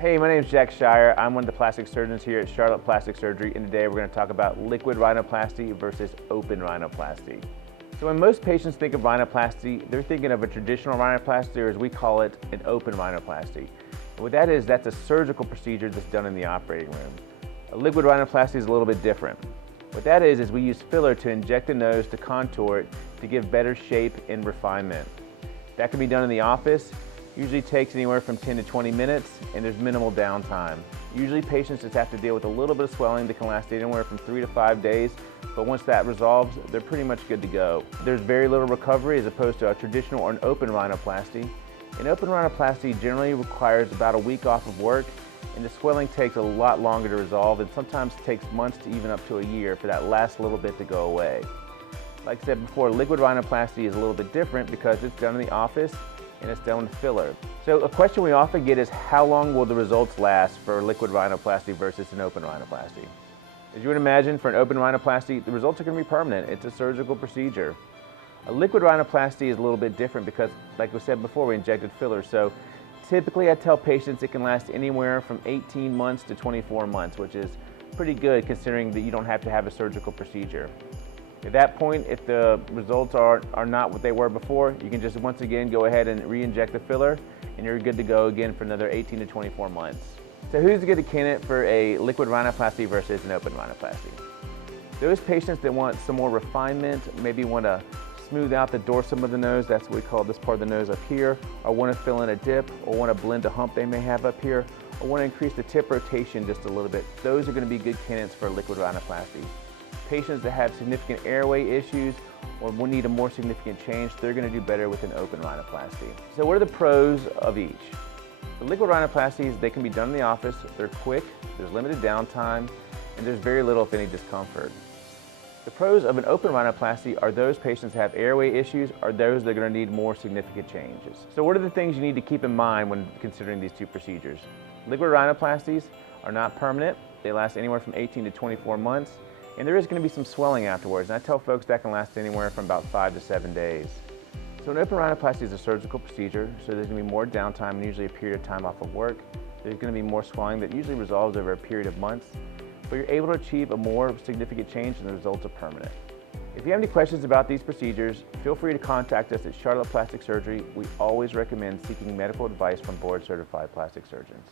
Hey, my name is Scheuer. I'm one of the plastic surgeons here at Charlotte Plastic Surgery, and today we're going to talk about liquid rhinoplasty versus open rhinoplasty. So when most patients think of rhinoplasty, they're thinking of a traditional rhinoplasty, or as we call it, an open rhinoplasty. And what that is, that's a surgical procedure that's done in the operating room. A liquid rhinoplasty is a little bit different. What that is we use filler to inject the nose to contour it to give better shape and refinement. That can be done in the office. Usually takes anywhere from 10 to 20 minutes, and there's minimal downtime. Usually patients just have to deal with a little bit of swelling that can last anywhere from 3 to 5 days, but once that resolves, they're pretty much good to go. There's very little recovery as opposed to a traditional or an open rhinoplasty. An open rhinoplasty generally requires about a week off of work, and the swelling takes a lot longer to resolve, and sometimes takes months to even up to a year for that last little bit to go away. Like I said before, liquid rhinoplasty is a little bit different because it's done in the office and it's done with filler. So a question we often get is, how long will the results last for liquid rhinoplasty versus an open rhinoplasty? As you would imagine, for an open rhinoplasty, the results are going to be permanent. It's a surgical procedure. A liquid rhinoplasty is a little bit different because, like we said before, we injected filler. So typically I tell patients it can last anywhere from 18 months to 24 months, which is pretty good considering that you don't have to have a surgical procedure. At that point, if the results are not what they were before, you can just once again go ahead and re-inject the filler, and you're good to go again for another 18 to 24 months. So who's a good candidate for a liquid rhinoplasty versus an open rhinoplasty? Those patients that want some more refinement, maybe want to smooth out the dorsum of the nose, that's what we call this part of the nose up here, or want to fill in a dip, or want to blend a hump they may have up here, or want to increase the tip rotation just a little bit, those are going to be good candidates for a liquid rhinoplasty. Patients that have significant airway issues or will need a more significant change, they're going to do better with an open rhinoplasty. So what are the pros of each? The liquid rhinoplasties, they can be done in the office, they're quick, there's limited downtime, and there's very little, if any, discomfort. The pros of an open rhinoplasty are those patients that have airway issues or those that are going to need more significant changes. So what are the things you need to keep in mind when considering these two procedures? Liquid rhinoplasties are not permanent. They last anywhere from 18 to 24 months. And there is going to be some swelling afterwards, and I tell folks that can last anywhere from about 5 to 7 days. So an open rhinoplasty is a surgical procedure, so there's going to be more downtime and usually a period of time off of work. There's going to be more swelling that usually resolves over a period of months, but you're able to achieve a more significant change and the results are permanent. If you have any questions about these procedures, feel free to contact us at Charlotte Plastic Surgery. We always recommend seeking medical advice from board-certified plastic surgeons.